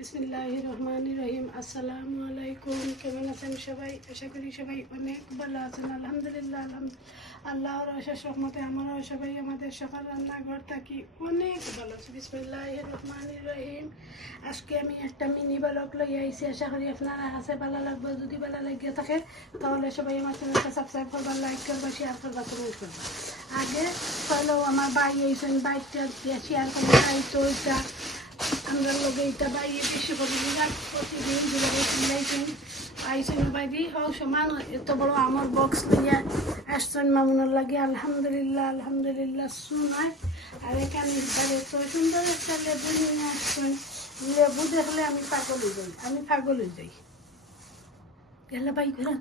বিসমিল্লাহ রহিম আসসালামু আলাইকুম কেমন আছেন সবাই? আশা করি সবাই অনেক ভালো আছেন। আলহামদুলিল্লাহ আল্লাহর অশেষ রহমতে আমরাও সবাই আমাদের সকাল রান্নাঘর থাকি অনেক ভালো আছি। বিসমিল্লাহ রহমান রহিম আজকে আমি একটা মিনি ব্লগ লই আইছি। আশা করি আপনারা কাছে ভালো লাগবে। যদি ভালো লাগিয়ে থাকে, তাহলে সবাই আমার চ্যানেলটা সাবস্ক্রাইব করবা লাইক করবা শেয়ার করবা কমেন্ট করবা। আগে হলো আমার বাই আইসেন বাইকটা শেয়ার করবা তো এটা আমরা লোক এটা বাইরে বেশি করে প্রতিদিন হোক সমান, এত আমার বক্স আলহামদুলিল্লাহ আর এখানে সুন্দর একটা লেবু নিয়ে লেবু দেখলে আমি পাগল হয়ে যাই আমি পাগল হয়ে যাই গেলে বাই ঘুরান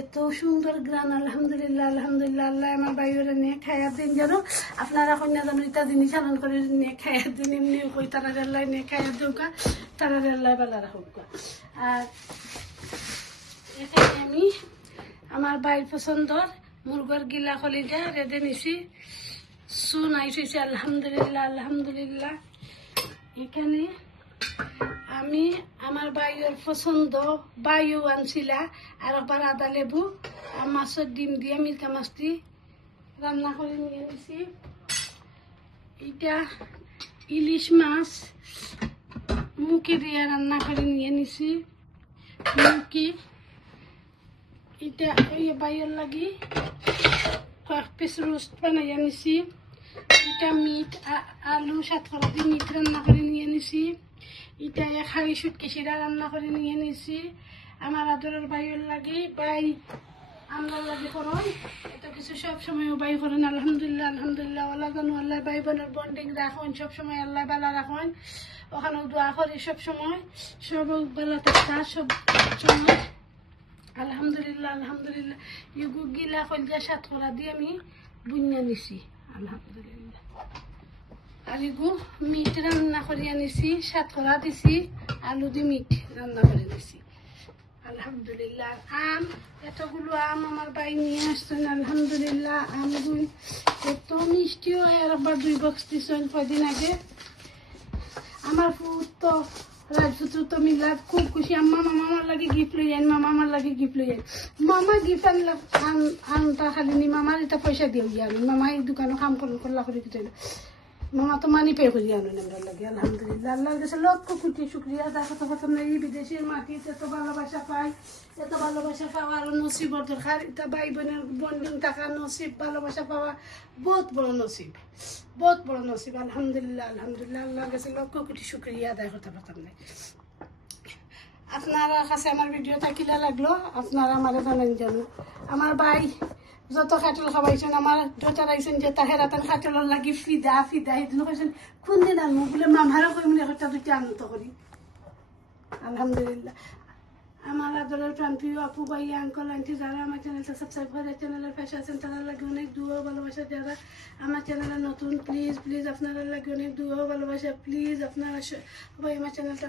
এত সুন্দর গ্রান, আলহামদুলিল্লাহ আলহামদুলিল্লাহ, আল্লাহ আমার বাইরে নিয়ে খাইয়া দিন যেন। আপনারা কন্যা যেন জিনিস আনন্দ করে নিয়ে খাইয়া দিন, এমনি কই তারা রেল্লাই নিয়ে খাইয়া দিউকা তারা রেল্লাই বেলা রাখুক আর এখানে আমি আমার বাইর পছন্দর মুরগর গিলা কলিটা রেডে নিছি। সুন আইসেছে, আলহামদুলিল্লাহ আলহামদুলিল্লাহ। এখানে আমি আমার বাইয়ের পছন্দ বায়ু আনছিলা, আর একবার আদা লেবু আর মাছের ডিম দিয়ে মিরকা মাছটি রান্না করে নিয়ে নিছি এটা ইলিশ মাছ মুখে দিয়ে রান্না করে নিয়ে নিছি। মুখি এটা বাইয়ের লাগি পিস রোস্ট বানাইয়া আনিছি এটা মিট আলু, সাতকরা দিয়ে মিট রান্না করে নিয়ে নিছি। এটা এক হাড়ি সুটকেশিরা রান্না করে নিয়ে নিছি। আমার আদরের বাইয়ের লাগি বাই আমরা লাগে করুন। এত কিছু সব সময় বাই করেন, আলহামদুলিল্লাহ আলহামদুলিল্লাহ। আল্লাহ জানো, আল্লাহ ভাই বোনের বন্ডিং রাখুন সব সময় আল্লাহ বেলা রাখুন। ওখানে দোয়া করি সব সময় সব বেলা থাকা সব সময়। আলহামদুলিল্লাহ আলহামদুলিল্লাহ। ইগু গিলা কলজা সাত করা দিয়ে আমি বুনিয়া নিছি, আলহামদুলিল্লাহ। আর ইগু মিট রান্না করে আনিছি সাত করা দিছি, আলু দি মিট রান্না করে দিছি আলহামদুলিল্লাহ, আম, এতগুলো আম আমার বাই নিয়ে আসছেন, আলহামদুলিল্লাহ আমগুলো এত মিষ্টিও আর একবার দুই বক্স দিছেন কয়দিন আগে। আমার ফুট তো, রাজপুত্র তো মিলাদ, খুব খুশি। আম্মা, মামা আমার লাগে গিফট লই আন মামা আমার লাগে গিফট লই আন মামা গিফট আনলা, আন আনটা খালি নি, মামার এটা পয়সা দিও গিয়া আমি। মামা এই দোকানে কাম করলা করে দিতে মামা তো মানি পে করি আনুন আমরা লাগে আলহামদুলিল্লাহ আল্লাহর কাছে লক্ষ কোটি শুক্রিয়া দেখো তো প্রথম এই বিদেশের মাটিতে এত ভালোবাসা পাই এত ভালোবাসা পাওয়া আর নসিব দরকার এটা ভাই বোনের বন্ডিং থাকা নসিব ভালোবাসা পাওয়া বহুত বড় নসিব বহুত বড় নসিব আলহামদুলিল্লাহ আলহামদুলিল্লাহ আল্লাহর কাছে লক্ষ কোটি শুক্রিয়া দেখো তো না আপনারা কাছে আমার ভিডিওটা কিলা লাগল, আপনারা আমার জানেন জানো। আমার ভাই যত খাটল খাবাইছেন আমার ডটার আইছেন যে তাহের আতান খাটলের লাগি ফিদা ফিদা সেদিন কৈছেন কোন দিন আনব বোলে মামারও কই মনে একটা দুইটা আনত করি আলহামদুলিল্লাহ। আমার আদরের প্রান্তীয় আপু ভাই আঙ্কল আন্টি যারা আমার চ্যানেলটা সাবস্ক্রাইব করে চ্যানেলের পাশে আছেন তারা লাগে অনেক দুয়ো ভালোবাসা যারা আমার চ্যানেলে নতুন প্লিজ প্লিজ আপনারা লাগে অনেক দুয়ো ভালোবাসা প্লিজ আপনারা সবাই আমার চ্যানেলটা